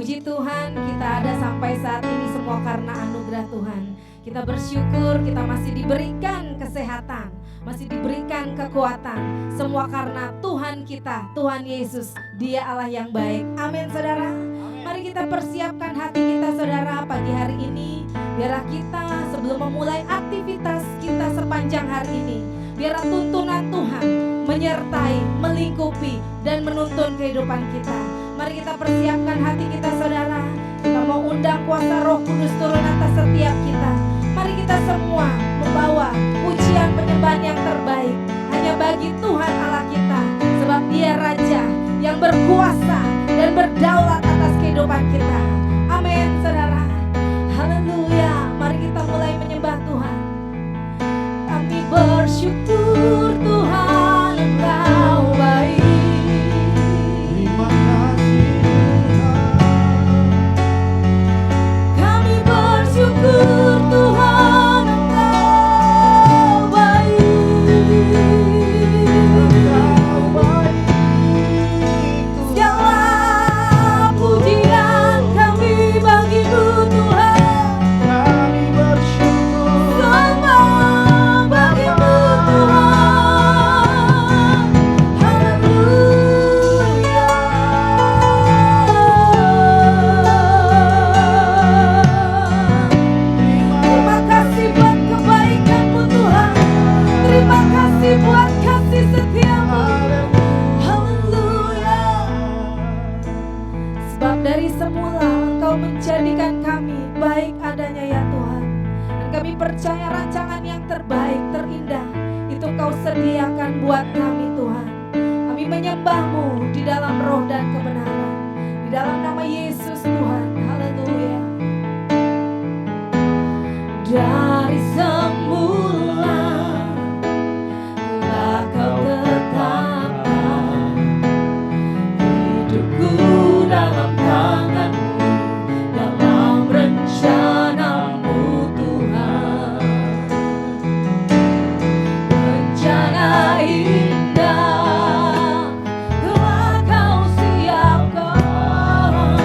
Puji Tuhan, kita ada sampai saat ini semua karena anugerah Tuhan. Kita bersyukur kita masih diberikan kesehatan, masih diberikan kekuatan. Semua karena Tuhan kita, Tuhan Yesus, Dia Allah yang baik. Amin saudara. Mari kita persiapkan hati kita saudara pagi hari ini. Biarlah kita sebelum memulai aktivitas kita sepanjang hari ini, biarlah tuntunan Tuhan menyertai, melingkupi, dan menuntun kehidupan kita. Mari kita persiapkan hati kita saudara. Kita mau undang kuasa Roh Kudus turun atas setiap kita. Mari kita semua membawa pujian penyembahan yang terbaik hanya bagi Tuhan Allah kita. Sebab Dia Raja yang berkuasa dan berdaulat atas kehidupan kita. Amin saudara. Haleluya. Mari kita mulai menyembah Tuhan. Kami bersyukur Tuhan Engkau baik. Terima kasih Kami bersyukur Tuhan Engkau baik. Engkau baik. Segala pujian kami bagi-Mu Tuhan. Kami bersyukur Semua bagi-Mu Tuhan. Haleluya. Terima kasih buat kebaikan-Mu Tuhan. Terima kasih buat kasih setia-Mu. Haleluya. Sebab dari semula Engkau menjadikan kami baik adanya ya Tuhan. Dan kami percaya rancangan yang terbaik, terindah itu Kau sediakan buat kami Tuhan. Kami menyembah-Mu di dalam roh dan kebenaran. Di dalam nama Yesus Tuhan. Haleluya. Dari semula telah Kau tetapkan hidupku dalam tangan-Mu, dalam rencana-Mu Tuhan. Rencana indah telah Kau siapkan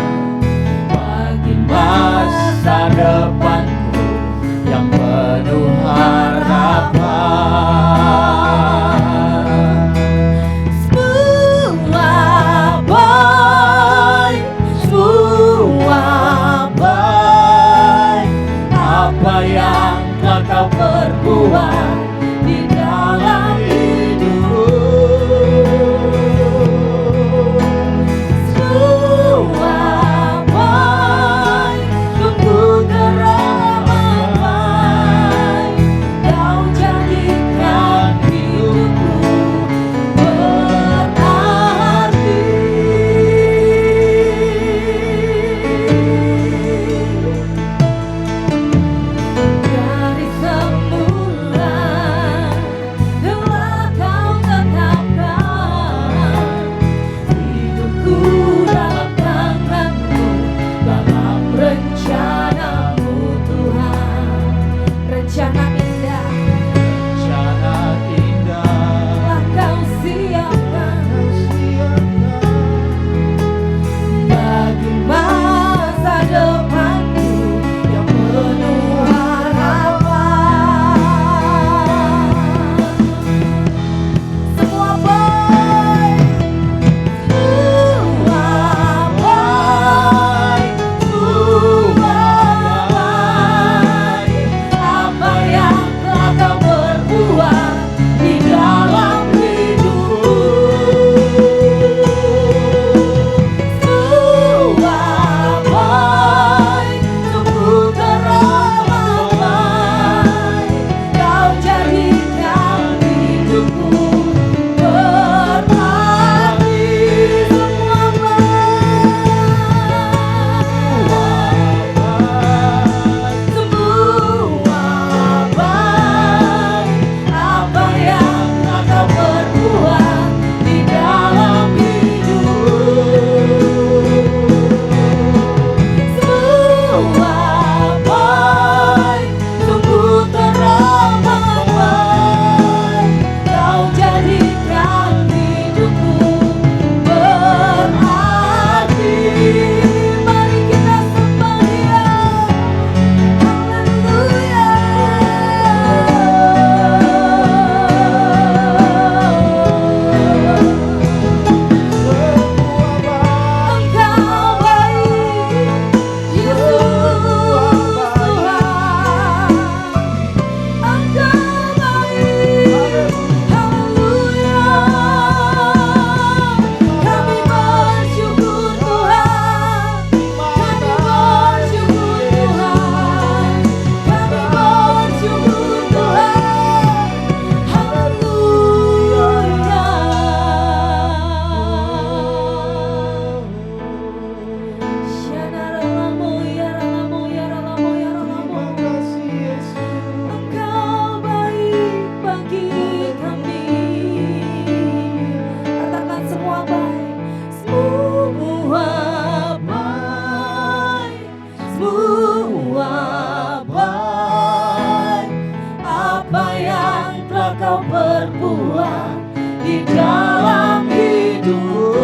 perbuat di dalam hidupku.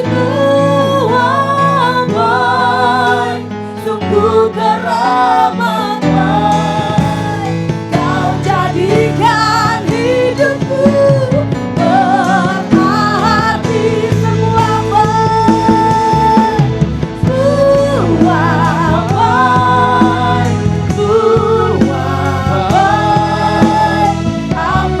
Semua baik, sungguh keramat baik. Kau jadikan hidupku berarti. Semua baik, semua baik, semua baik. Apa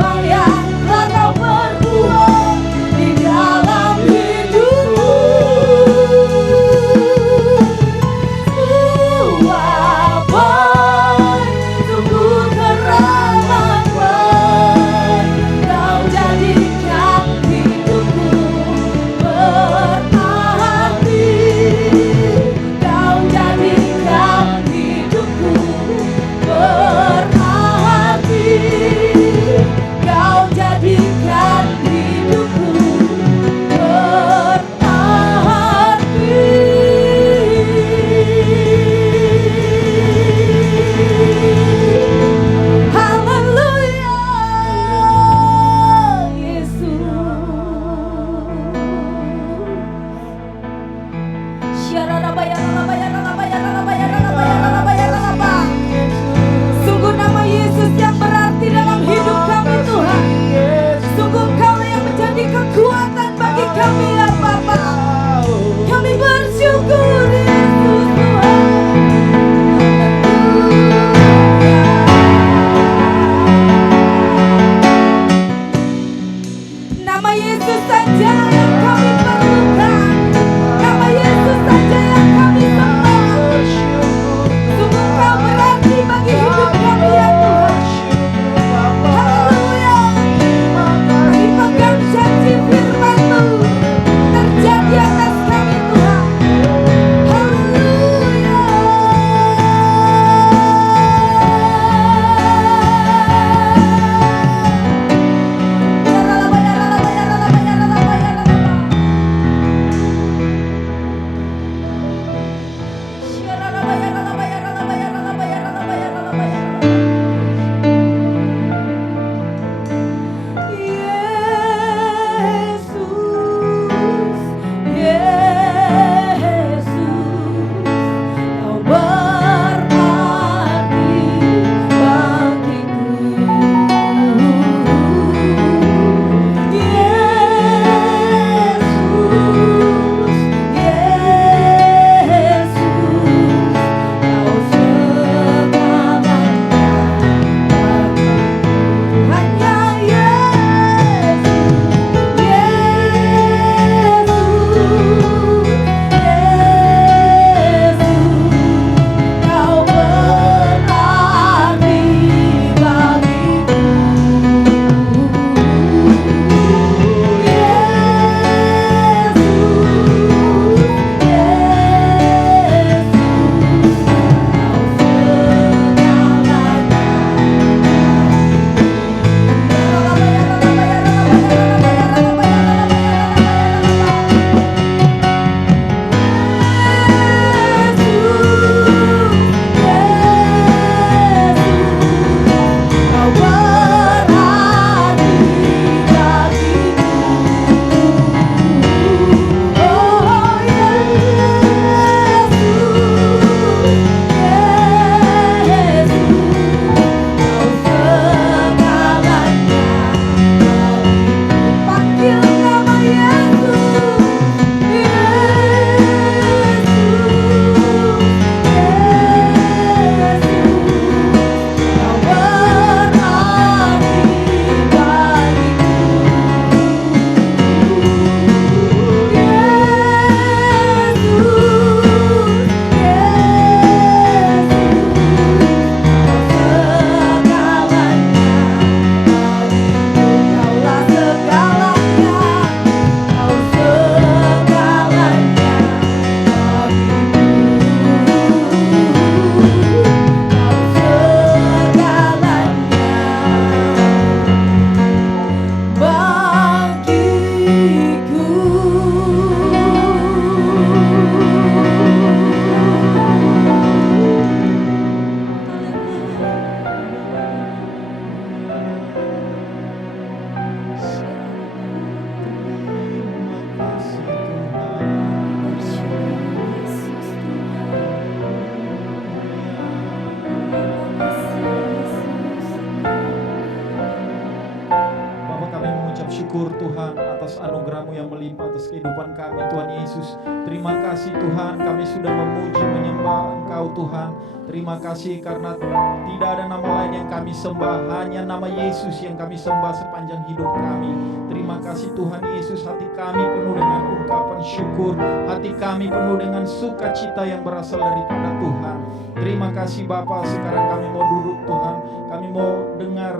bersyukur Tuhan atas anugerah-Mu yang melimpah atas kehidupan kami Tuhan Yesus. Terima kasih Tuhan, kami sudah memuji menyembah Engkau Tuhan. Terima kasih karena tidak ada nama lain yang kami sembah, hanya nama Yesus yang kami sembah sepanjang hidup kami. Terima kasih Tuhan Yesus, hati kami penuh dengan ungkapan syukur, hati kami penuh dengan sukacita yang berasal daripada Tuhan. Terima kasih Bapa, sekarang kami mau duduk Tuhan, kami mau dengar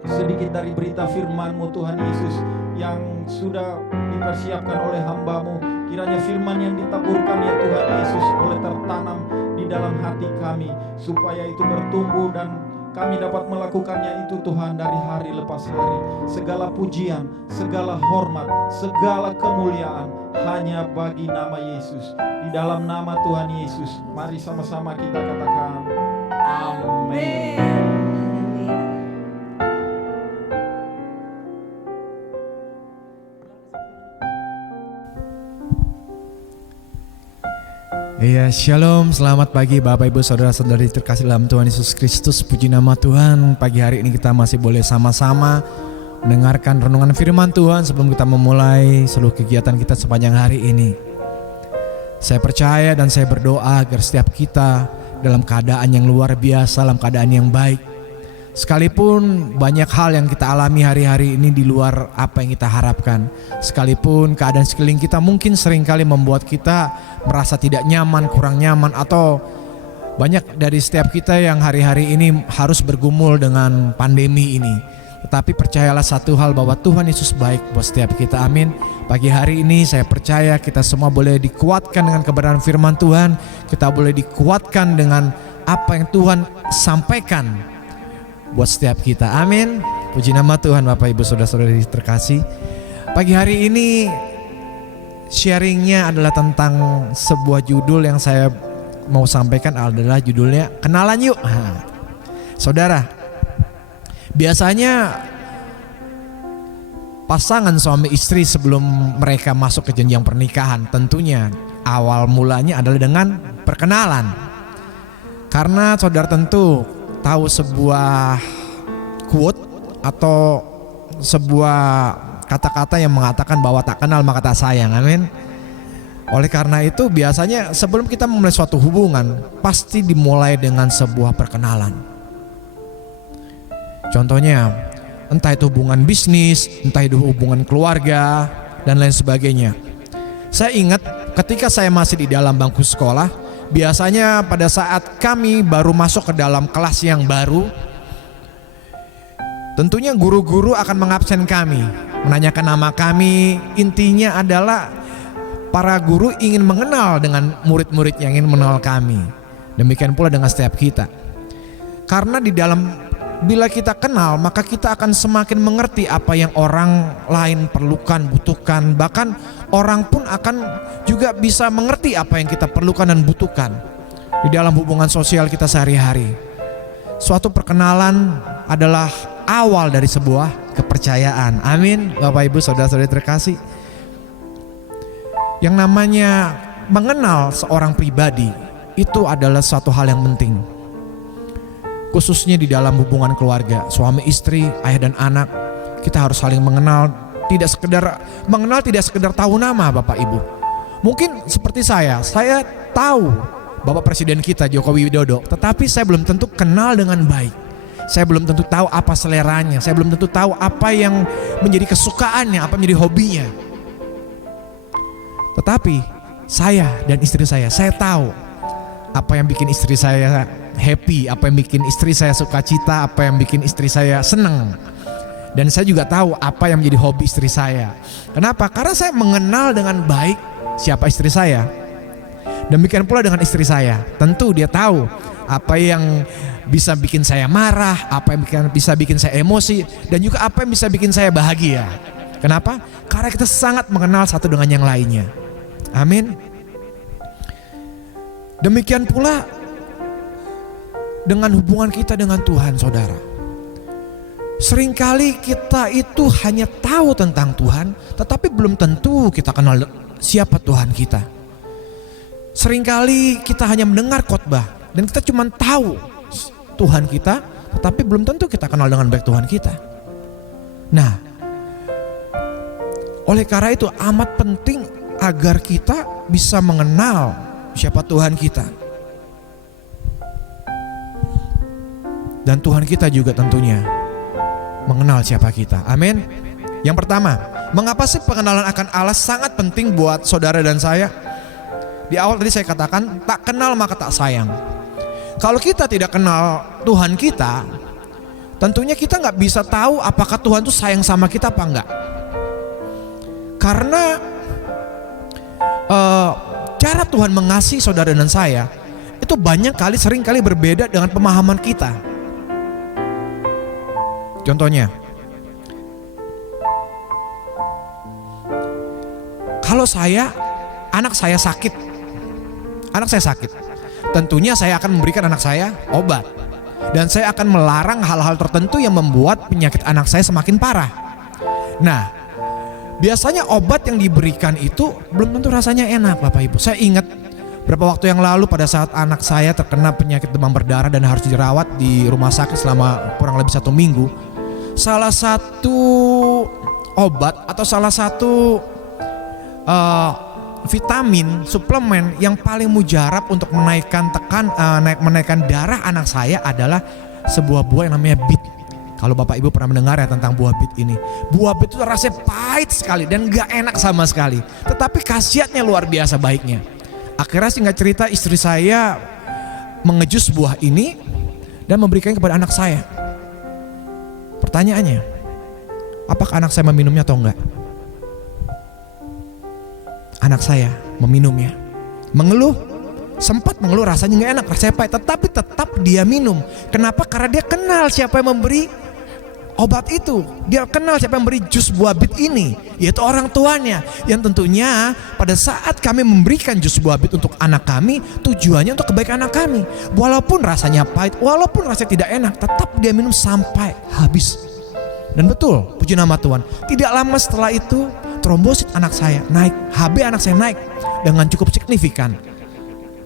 sedikit dari berita firman-Mu Tuhan Yesus yang sudah dipersiapkan oleh hamba-Mu. Kiranya firman yang ditaburkan ya Tuhan Yesus boleh tertanam di dalam hati kami, supaya itu bertumbuh dan kami dapat melakukannya itu Tuhan dari hari lepas hari. Segala pujian, segala hormat, segala kemuliaan hanya bagi nama Yesus. Di dalam nama Tuhan Yesus, mari sama-sama kita katakan amin. Iya, shalom, selamat pagi Bapak Ibu Saudara-saudari terkasih dalam Tuhan Yesus Kristus. Puji nama Tuhan, pagi hari ini kita masih boleh sama-sama mendengarkan renungan firman Tuhan sebelum kita memulai seluruh kegiatan kita sepanjang hari ini. Saya percaya dan saya berdoa agar setiap kita dalam keadaan yang luar biasa, dalam keadaan yang baik. Sekalipun banyak hal yang kita alami hari-hari ini di luar apa yang kita harapkan, sekalipun keadaan sekeliling kita mungkin seringkali membuat kita merasa tidak nyaman, kurang nyaman, atau banyak dari setiap kita yang hari-hari ini harus bergumul dengan pandemi ini. Tetapi percayalah satu hal, bahwa Tuhan Yesus baik buat setiap kita. Amin. Pagi hari ini saya percaya kita semua boleh dikuatkan dengan kebenaran firman Tuhan. Kita boleh dikuatkan dengan apa yang Tuhan sampaikan buat setiap kita. Amin. Puji nama Tuhan Bapak Ibu Saudara-saudari terkasih. Pagi hari ini sharingnya adalah tentang sebuah judul yang saya mau sampaikan, adalah judulnya Kenalan Yuk. Saudara, biasanya pasangan suami istri sebelum mereka masuk ke jenjang pernikahan, tentunya awal mulanya adalah dengan perkenalan. Karena saudara tentu tahu sebuah quote atau sebuah kata-kata yang mengatakan bahwa tak kenal maka tak sayang. Amin. Oleh karena itu biasanya sebelum kita memulai suatu hubungan pasti dimulai dengan sebuah perkenalan. Contohnya entah itu hubungan bisnis, entah itu hubungan keluarga dan lain sebagainya. Saya ingat ketika saya masih di dalam bangku sekolah, biasanya pada saat kami baru masuk ke dalam kelas yang baru, tentunya guru-guru akan mengabsen kami, menanyakan nama kami. Intinya adalah para guru ingin mengenal dengan murid-murid yang ingin mengenal kami. Demikian pula dengan setiap kita. Karena di dalam, bila kita kenal, maka kita akan semakin mengerti apa yang orang lain perlukan, butuhkan. Bahkan orang pun akan juga bisa mengerti apa yang kita perlukan dan butuhkan di dalam hubungan sosial kita sehari-hari. Suatu perkenalan adalah awal dari sebuah kepercayaan. Amin. Bapak Ibu Saudara-saudari terkasih, yang namanya mengenal seorang pribadi itu adalah suatu hal yang penting, khususnya di dalam hubungan keluarga, suami istri, ayah dan anak. Kita harus saling mengenal, tidak sekedar mengenal, tidak sekedar tahu nama Bapak Ibu. Mungkin seperti saya tahu Bapak Presiden kita Jokowi Widodo, tetapi saya belum tentu kenal dengan baik. Saya belum tentu tahu apa seleranya, saya belum tentu tahu apa yang menjadi kesukaannya, apa menjadi hobinya. Tetapi saya dan istri saya tahu apa yang bikin istri saya happy, apa yang bikin istri saya sukacita, apa yang bikin istri saya senang. Dan saya juga tahu apa yang menjadi hobi istri saya. Kenapa? Karena saya mengenal dengan baik siapa istri saya. Demikian pula dengan istri saya. Tentu dia tahu apa yang bisa bikin saya marah, apa yang bisa bikin saya emosi, dan juga apa yang bisa bikin saya bahagia. Kenapa? Karena kita sangat mengenal satu dengan yang lainnya. Amin. Demikian pula dengan hubungan kita dengan Tuhan, saudara. Seringkali kita itu hanya tahu tentang Tuhan, tetapi belum tentu kita kenal siapa Tuhan kita. Seringkali kita hanya mendengar khotbah dan kita cuma tahu Tuhan kita, tetapi belum tentu kita kenal dengan baik Tuhan kita. Nah, Oleh karena itu amat penting agar kita bisa mengenal siapa Tuhan kita. Dan Tuhan kita juga tentunya mengenal siapa kita. Amin. Yang pertama, mengapa sih pengenalan akan Allah sangat penting buat saudara dan saya? Di awal tadi saya katakan, tak kenal maka tak sayang. Kalau kita tidak kenal Tuhan kita, tentunya kita gak bisa tahu apakah Tuhan itu sayang sama kita apa enggak. Karena cara Tuhan mengasihi saudara dan saya itu sering kali berbeda dengan pemahaman kita. Contohnya, kalau anak saya sakit, tentunya saya akan memberikan anak saya obat. Dan saya akan melarang hal-hal tertentu yang membuat penyakit anak saya semakin parah. Nah, biasanya obat yang diberikan itu belum tentu rasanya enak, Bapak Ibu. Saya ingat beberapa waktu yang lalu pada saat anak saya terkena penyakit demam berdarah dan harus dirawat di rumah sakit selama kurang lebih 1 minggu. Salah satu obat atau salah satu vitamin, suplemen yang paling mujarab untuk menaikkan darah anak saya adalah sebuah buah yang namanya bit. Kalau Bapak Ibu pernah mendengar ya tentang buah bit ini. Buah bit itu rasanya pahit sekali dan gak enak sama sekali. Tetapi khasiatnya luar biasa baiknya. Akhirnya singkat cerita istri saya mengejus buah ini dan memberikannya kepada anak saya. Pertanyaannya, apakah anak saya meminumnya atau enggak? Anak saya meminumnya. Sempat mengeluh rasanya enggak enak, rasanya pahit, tetapi tetap dia minum. Kenapa? Karena dia kenal siapa yang memberi obat itu. Dia kenal siapa yang memberi jus buah bit ini, yaitu orang tuanya. Yang tentunya pada saat kami memberikan jus buah bit untuk anak kami, tujuannya untuk kebaikan anak kami. Walaupun rasanya pahit, walaupun rasanya tidak enak, tetap dia minum sampai habis. Dan betul, puji nama Tuhan, tidak lama setelah itu trombosit anak saya naik, HB anak saya naik dengan cukup signifikan.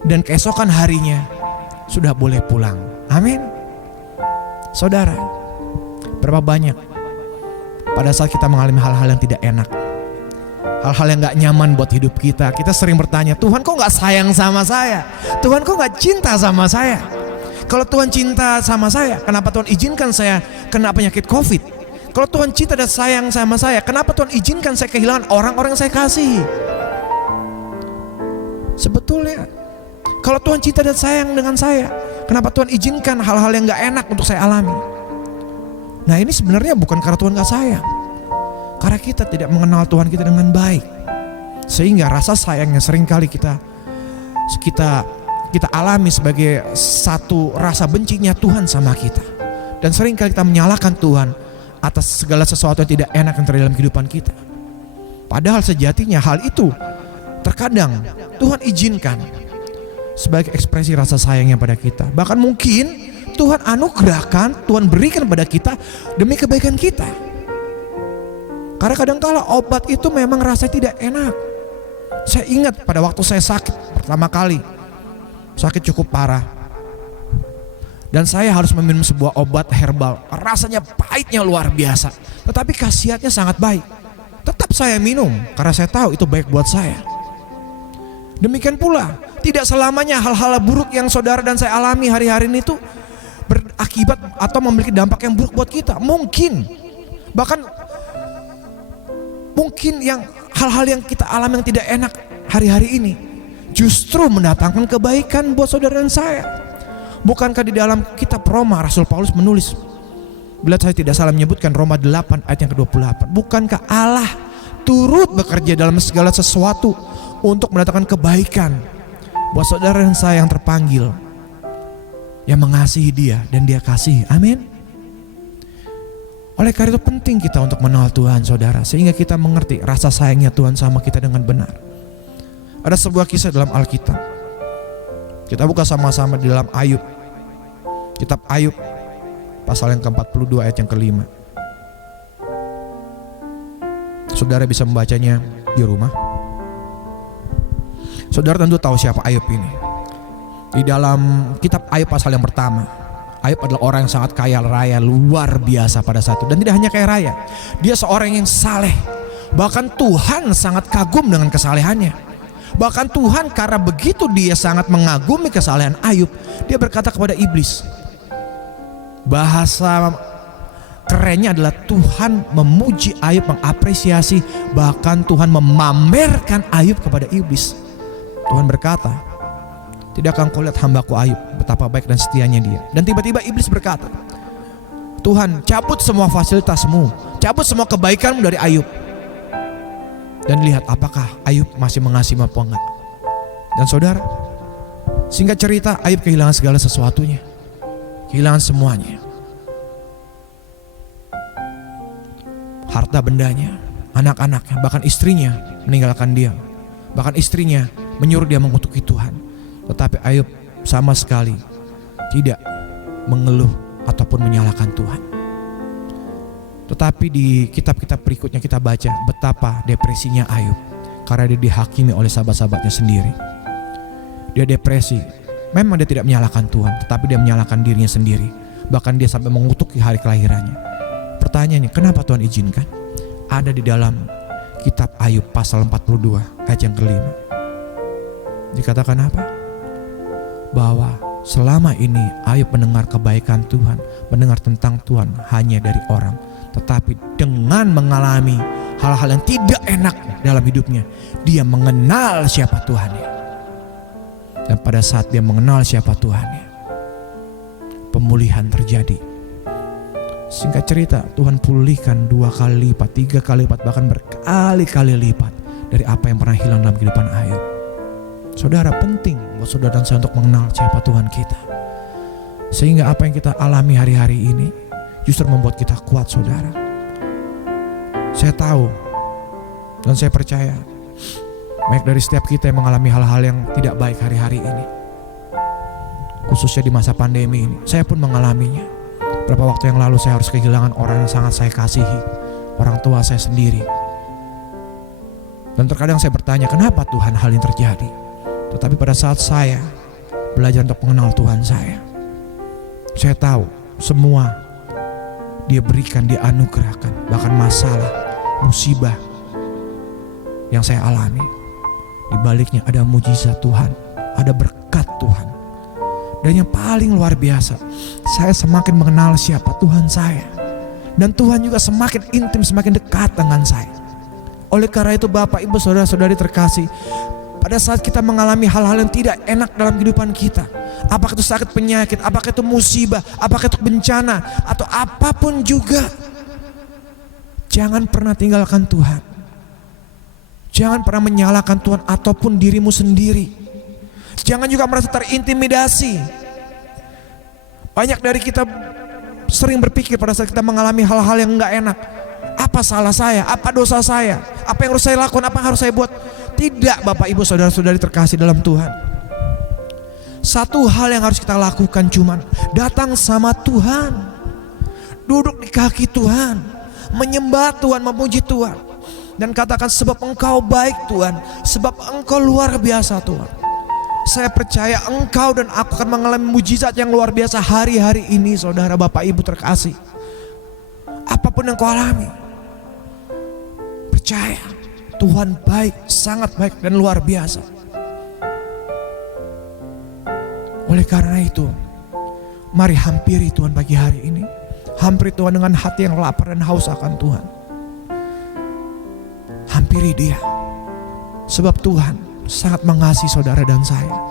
Dan keesokan harinya sudah boleh pulang. Amin. Saudara, berapa banyak pada saat kita mengalami hal-hal yang tidak enak, hal-hal yang gak nyaman buat hidup kita, kita sering bertanya, Tuhan kok gak sayang sama saya? Tuhan kok gak cinta sama saya? Kalau Tuhan cinta sama saya, kenapa Tuhan izinkan saya kena penyakit COVID? Kalau Tuhan cinta dan sayang sama saya, kenapa Tuhan izinkan saya kehilangan orang-orang yang saya kasihi? Sebetulnya kalau Tuhan cinta dan sayang dengan saya, kenapa Tuhan izinkan hal-hal yang gak enak untuk saya alami? Nah, ini sebenarnya bukan karena Tuhan gak sayang, karena kita tidak mengenal Tuhan kita dengan baik. Sehingga rasa sayangnya seringkali kita alami sebagai satu rasa bencinya Tuhan sama kita. Dan seringkali kita menyalahkan Tuhan atas segala sesuatu yang tidak enak yang terjadi dalam kehidupan kita. Padahal sejatinya hal itu terkadang Tuhan izinkan sebagai ekspresi rasa sayangnya pada kita. Bahkan mungkin Tuhan anugerahkan, Tuhan berikan pada kita demi kebaikan kita. Karena kadangkala obat itu memang rasanya tidak enak. Saya ingat pada waktu saya sakit pertama kali, sakit cukup parah, dan saya harus meminum sebuah obat herbal. Rasanya pahitnya luar biasa, tetapi khasiatnya sangat baik. Tetap saya minum karena saya tahu itu baik buat saya. Demikian pula, tidak selamanya hal-hal buruk yang saudara dan saya alami hari-hari ini itu berakibat atau memiliki dampak yang buruk buat kita. Mungkin yang hal-hal yang kita alami yang tidak enak hari-hari ini justru mendatangkan kebaikan buat saudara dan saya. Bukankah di dalam kitab Roma Rasul Paulus menulis, bila saya tidak salah menyebutkan Roma 8 ayat yang ke-28, bukankah Allah turut bekerja dalam segala sesuatu untuk mendatangkan kebaikan buat saudara dan saya yang terpanggil, yang mengasihi dia dan dia kasihi. Amin. Oleh karena itu penting kita untuk mengenal Tuhan, saudara, sehingga kita mengerti rasa sayangnya Tuhan sama kita dengan benar. Ada sebuah kisah dalam Alkitab. Kita buka sama-sama di dalam Ayub. Kitab Ayub pasal yang ke-42 ayat yang ke-5. Saudara bisa membacanya di rumah. Saudara tentu tahu siapa Ayub ini. Di dalam kitab Ayub pasal yang pertama, Ayub adalah orang yang sangat kaya raya, luar biasa pada saat itu. Dan tidak hanya kaya raya, dia seorang yang saleh, Bahkan Tuhan sangat kagum dengan kesalehannya. Bahkan Tuhan karena begitu dia sangat mengagumi kesalehan Ayub, dia berkata kepada iblis. Bahasa kerennya adalah Tuhan memuji Ayub, mengapresiasi, bahkan Tuhan memamerkan Ayub kepada iblis. Tuhan berkata, tidakkah engkau lihat hambaku Ayub, betapa baik dan setianya dia. Dan tiba-tiba iblis berkata, Tuhan, cabut semua fasilitasmu, cabut semua kebaikanmu dari Ayub, dan lihat apakah Ayub masih mengasihimu apa enggak. Dan saudara, singkat cerita, Ayub kehilangan segala sesuatunya, kehilangan semuanya. Harta bendanya, anak-anaknya, bahkan istrinya meninggalkan dia. Bahkan istrinya menyuruh dia mengutuki Tuhan. Tetapi Ayub sama sekali tidak mengeluh ataupun menyalahkan Tuhan. Tetapi di kitab-kitab berikutnya kita baca betapa depresinya Ayub karena dia dihakimi oleh sahabat-sahabatnya sendiri. Dia depresi. Memang dia tidak menyalahkan Tuhan, tetapi dia menyalahkan dirinya sendiri. Bahkan dia sampai mengutuki hari kelahirannya. Pertanyaannya, kenapa Tuhan izinkan? Ada di dalam kitab Ayub pasal 42 ayat yang kelima. Dikatakan apa? Bahwa selama ini Ayub mendengar kebaikan Tuhan, mendengar tentang Tuhan hanya dari orang. Tetapi dengan mengalami hal-hal yang tidak enak dalam hidupnya, dia mengenal siapa Tuhannya. Dan pada saat dia mengenal siapa Tuhannya, pemulihan terjadi. Singkat cerita, Tuhan pulihkan 2 kali lipat, 3 kali lipat, bahkan berkali-kali lipat dari apa yang pernah hilang dalam kehidupan Ayub. Saudara, penting buat saudara dan saya untuk mengenal siapa Tuhan kita, sehingga apa yang kita alami hari-hari ini justru membuat kita kuat, saudara. Saya tahu dan saya percaya baik dari setiap kita yang mengalami hal-hal yang tidak baik hari-hari ini, khususnya di masa pandemi ini. Saya pun mengalaminya. Berapa waktu yang lalu saya harus kehilangan orang yang sangat saya kasihi, orang tua saya sendiri. Dan terkadang saya bertanya, kenapa Tuhan hal ini terjadi? Tetapi pada saat saya belajar untuk mengenal Tuhan saya tahu semua Dia berikan, Dia anugerahkan. Bahkan masalah, musibah yang saya alami, di baliknya ada mujizat Tuhan, ada berkat Tuhan. Dan yang paling luar biasa, saya semakin mengenal siapa Tuhan saya. Dan Tuhan juga semakin intim, semakin dekat dengan saya. Oleh karena itu Bapak, Ibu, Saudara-saudari terkasih, pada saat kita mengalami hal-hal yang tidak enak dalam kehidupan kita, apakah itu sakit penyakit, apakah itu musibah, apakah itu bencana, atau apapun juga, jangan pernah tinggalkan Tuhan. Jangan pernah menyalahkan Tuhan ataupun dirimu sendiri. Jangan juga merasa terintimidasi. Banyak dari kita sering berpikir pada saat kita mengalami hal-hal yang enggak enak, apa salah saya, apa dosa saya, apa yang harus saya lakukan, apa yang harus saya buat. Tidak, Bapak, Ibu, Saudara-saudari terkasih dalam Tuhan. Satu hal yang harus kita lakukan cuman datang sama Tuhan, duduk di kaki Tuhan, menyembah Tuhan, memuji Tuhan, dan katakan, sebab Engkau baik Tuhan, sebab Engkau luar biasa Tuhan. Saya percaya engkau dan aku akan mengalami mujizat yang luar biasa hari-hari ini, saudara, Bapak, Ibu terkasih. Apapun yang kau alami, percaya Tuhan baik, sangat baik dan luar biasa. Oleh karena itu, mari hampiri Tuhan pagi hari ini. Hampiri Tuhan dengan hati yang lapar dan haus akan Tuhan. Hampiri Dia, sebab Tuhan sangat mengasihi saudara dan saya.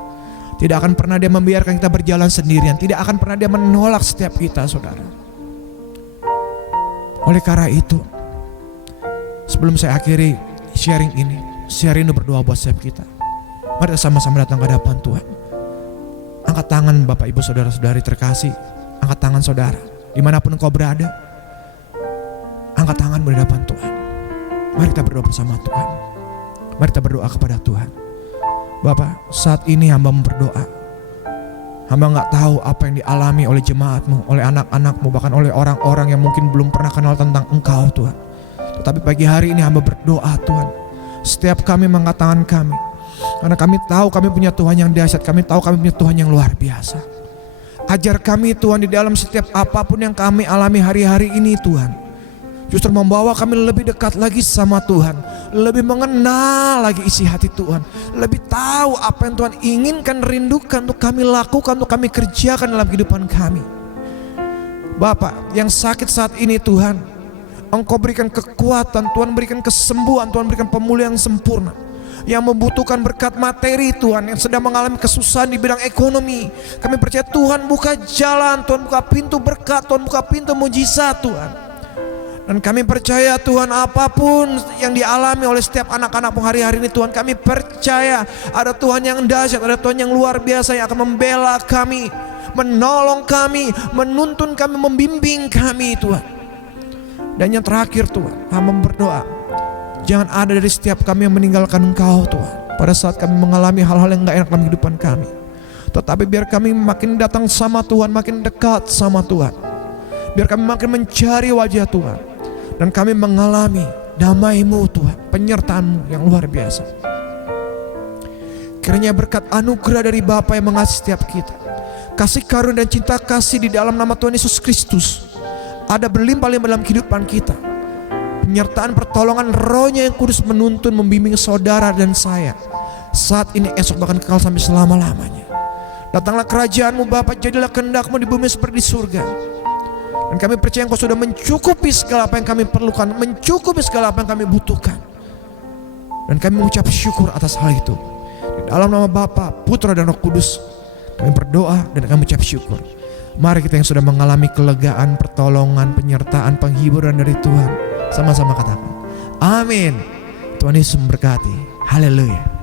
Tidak akan pernah Dia membiarkan kita berjalan sendirian. Tidak akan pernah Dia menolak setiap kita, saudara. Oleh karena itu, sebelum saya akhiri sharing ini, saya rindu berdoa buat setiap kita. Mari sama-sama datang ke hadapan Tuhan. Angkat tangan Bapak, Ibu, Saudara-saudari terkasih. Angkat tangan saudara, dimanapun engkau berada. Angkat tangan di hadapan Tuhan. Mari kita berdoa bersama Tuhan. Mari kita berdoa kepada Tuhan. Bapak, saat ini hamba berdoa. Hamba gak tahu apa yang dialami oleh jemaatmu, oleh anak-anakmu, bahkan oleh orang-orang yang mungkin belum pernah kenal tentang Engkau Tuhan. Tetapi pagi hari ini hamba berdoa Tuhan, setiap kami mengangkat tangan kami, karena kami tahu kami punya Tuhan yang dahsyat, kami tahu kami punya Tuhan yang luar biasa. Ajar kami Tuhan di dalam setiap apapun yang kami alami hari-hari ini Tuhan. justru membawa kami lebih dekat lagi sama Tuhan, lebih mengenal lagi isi hati Tuhan, lebih tahu apa yang Tuhan inginkan, rindukan untuk kami lakukan, untuk kami kerjakan dalam kehidupan kami. Bapak, yang sakit saat ini Tuhan, Engkau berikan kekuatan, Tuhan berikan kesembuhan, Tuhan berikan pemulihan yang sempurna. Yang membutuhkan berkat materi Tuhan, yang sedang mengalami kesusahan di bidang ekonomi, kami percaya Tuhan buka jalan, Tuhan buka pintu berkat, Tuhan buka pintu mujizat Tuhan. Dan kami percaya Tuhan, apapun yang dialami oleh setiap anak-anak hari-hari ini Tuhan, kami percaya ada Tuhan yang dahsyat, ada Tuhan yang luar biasa yang akan membela kami, menolong kami, menuntun kami, membimbing kami Tuhan. Dan yang terakhir Tuhan, hamba berdoa, jangan ada dari setiap kami yang meninggalkan Engkau Tuhan pada saat kami mengalami hal-hal yang gak enak dalam kehidupan kami. Tetapi biar kami makin datang sama Tuhan, makin dekat sama Tuhan. Biar kami makin mencari wajah Tuhan, dan kami mengalami damai-Mu Tuhan, penyertaan-Mu yang luar biasa. Kiranya berkat anugerah dari Bapa yang mengasihi setiap kita, kasih karunia dan cinta kasih di dalam nama Tuhan Yesus Kristus ada berlimpah-limpah dalam kehidupan kita. Penyertaan pertolongan Roh-Nya yang kudus menuntun, membimbing saudara dan saya saat ini, esok, bahkan kekal sampai selama-lamanya. Datanglah kerajaan-Mu Bapa, jadilah kehendak-Mu di bumi seperti di surga. Dan kami percaya Engkau sudah mencukupi segala apa yang kami perlukan, mencukupi segala apa yang kami butuhkan. Dan kami mengucap syukur atas hal itu. Di dalam nama Bapa, Putra dan Roh Kudus kami berdoa dan kami mengucap syukur. Mari kita yang sudah mengalami kelegaan, pertolongan, penyertaan, penghiburan dari Tuhan, sama-sama katakan amin. Tuhan Yesus memberkati. Haleluya.